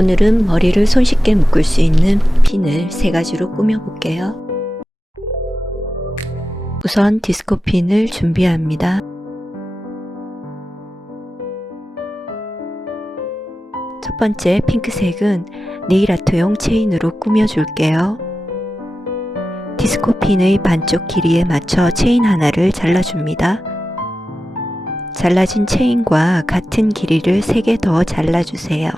오늘은 머리를 손쉽게 묶을 수 있는 핀을 3가지로 꾸며 볼게요. 우선 디스코 핀을 준비합니다. 첫 번째 핑크색은 네일 아트용 체인으로 꾸며 줄게요. 디스코 핀의 반쪽 길이에 맞춰 체인 하나를 잘라줍니다. 잘라진 체인과 같은 길이를 3개 더 잘라주세요.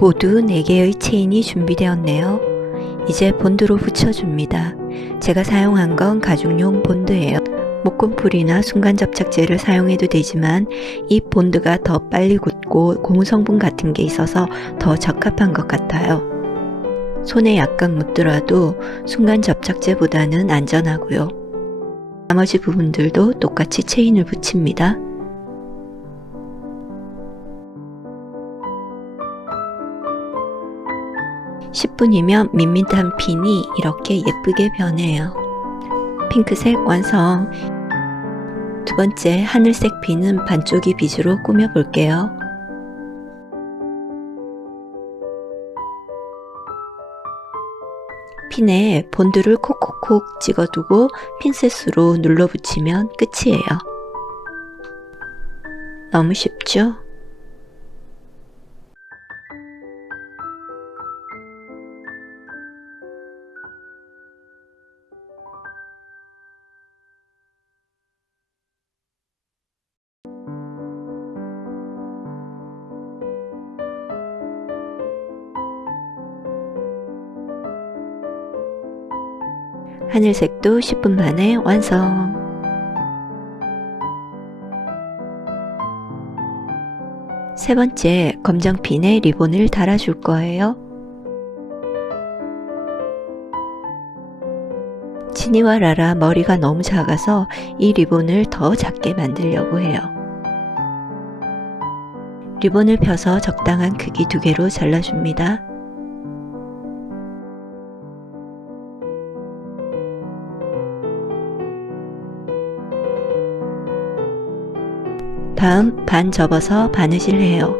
모두 4개의 체인이 준비되었네요. 이제 본드로 붙여줍니다. 제가 사용한 건 가죽용 본드예요. 목공풀이나 순간접착제를 사용해도 되지만 이 본드가 더 빨리 굳고 고무 성분 같은 게 있어서 더 적합한 것 같아요. 손에 약간 묻더라도 순간접착제보다는 안전하고요. 나머지 부분들도 똑같이 체인을 붙입니다. (10분이면) 밋밋한 핀이 이렇게 예쁘게 변해요. 핑크색 완성! 두 번째 하늘색 핀은 반쪽이 비즈로 꾸며 볼게요. 핀에 본드를 콕콕콕 찍어두고 핀셋으로 눌러 붙이면 끝이에요. 너무 쉽죠? 하늘색도 10분 만에 완성! 세 번째, 검정핀에 리본을 달아줄 거예요. 지니와 라라 머리가 너무 작아서 이 리본을 더 작게 만들려고 해요. 리본을 펴서 적당한 크기 2개로 잘라줍니다. 다음 반 접어서 바느질 해요.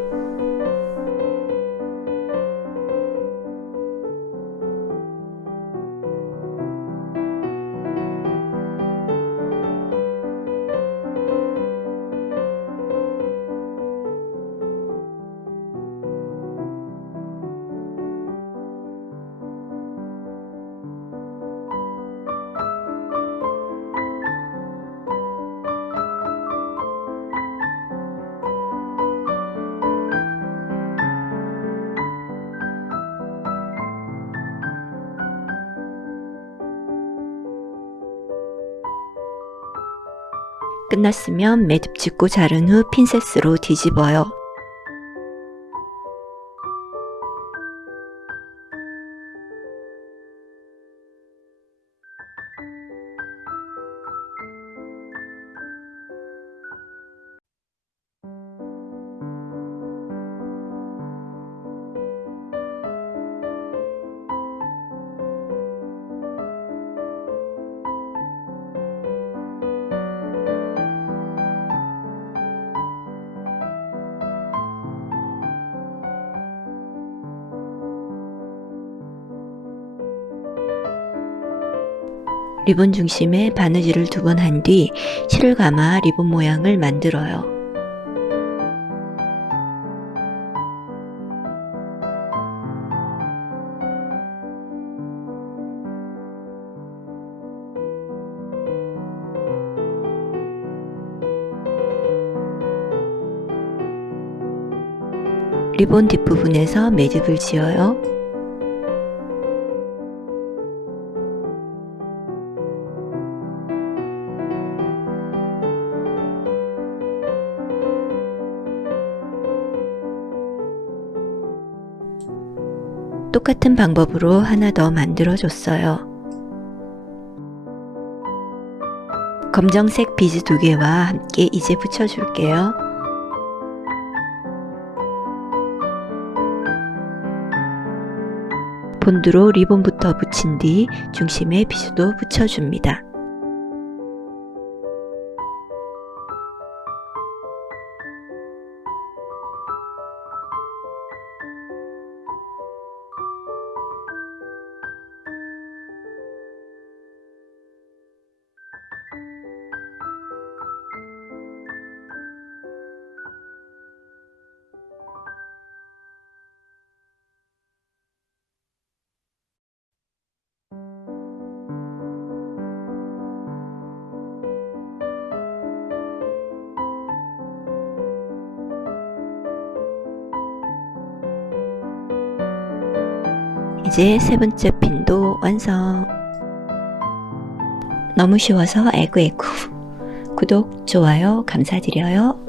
끝났으면 매듭 짓고 자른 후 핀셋으로 뒤집어요. 리본 중심에 바느질을 2번 한 뒤 실을 감아 리본 모양을 만들어요. 리본 뒷부분에서 매듭을 지어요. 똑같은 방법으로 하나 더 만들어 줬어요. 검정색 비즈 2개와 함께 이제 붙여줄게요. 본드로 리본부터 붙인 뒤 중심에 비수도 붙여줍니다. 이제 세 번째 핀도 완성! 너무 쉬워서 에그에그! 구독, 좋아요 감사드려요.